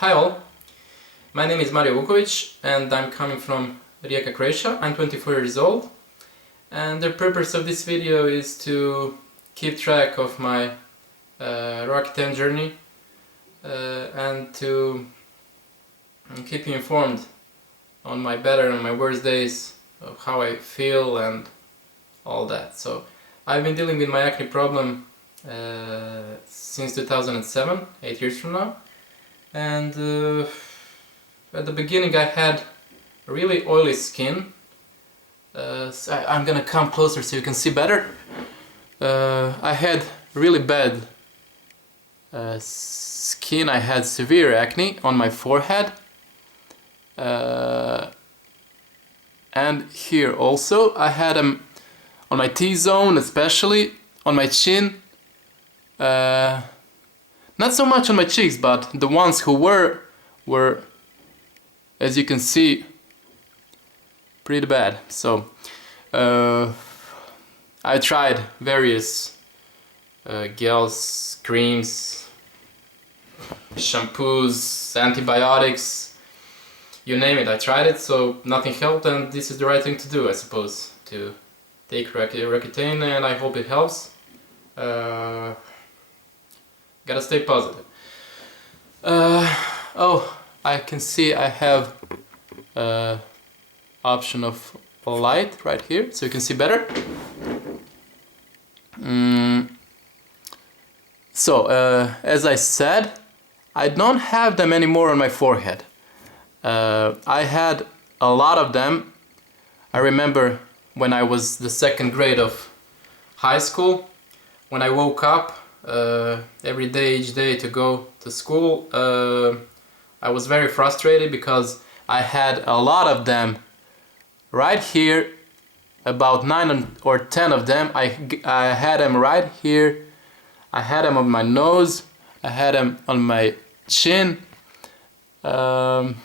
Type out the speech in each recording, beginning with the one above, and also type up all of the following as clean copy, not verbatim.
Hi all, my name is Mario Vukovic and I'm coming from Rijeka, Croatia. I'm 24 years old and the purpose of this video is to keep track of my Accutane journey and to keep you informed on my better and my worst days of how I feel and all that. So I've been dealing with my acne problem since 2007, 8 years from now. And at the beginning I had really oily skin. I'm gonna come closer so you can see better. I had really bad skin. I had severe acne on my forehead and here also. I had them on my T-zone, especially on my chin. Not so much on my cheeks, but the ones who were, as you can see, pretty bad. So I tried various gels, creams, shampoos, antibiotics, you name it, I tried it, so nothing helped, and this is the right thing to do, I suppose, to take Accutane, and I hope it helps. Gotta stay positive. Oh, I can see I have option of light right here, so you can see better. As I said, I don't have them anymore on my forehead. I had a lot of them. I remember when I was the second grade of high school, when I woke up every day, each day to go to school, I was very frustrated because I had a lot of them right here, about 9 or 10 of them. I had them right here, I had them on my nose, I had them on my chin, and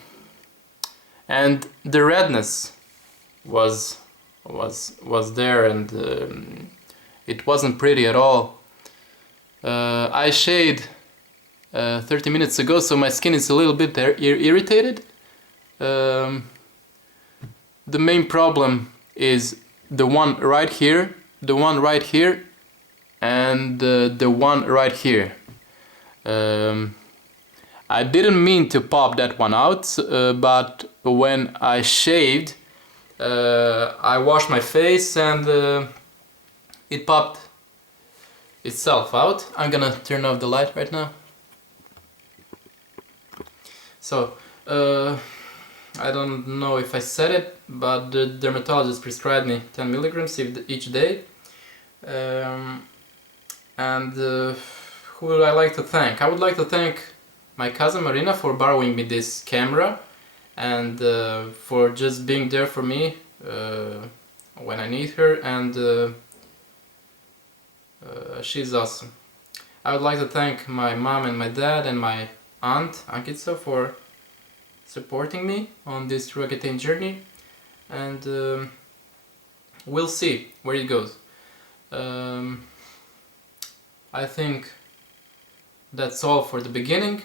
the redness was there, and it wasn't pretty at all. I shaved 30 minutes ago, so my skin is a little bit irritated. The main problem is the one right here, the one right here, and the one right here. I didn't mean to pop that one out, but when I shaved, I washed my face and it popped itself out. I'm gonna turn off the light right now. So, I don't know if I said it, but the dermatologist prescribed me 10 milligrams each day. Who would I like to thank? I would like to thank my cousin Marina for borrowing me this camera and for just being there for me when I need her, and she's awesome. I would like to thank my mom and my dad and my aunt Ankitsa for supporting me on this Accutane journey, and we'll see where it goes. I think that's all for the beginning.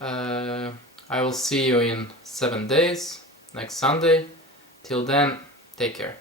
I will see you in 7 days, next Sunday. Till then, take care.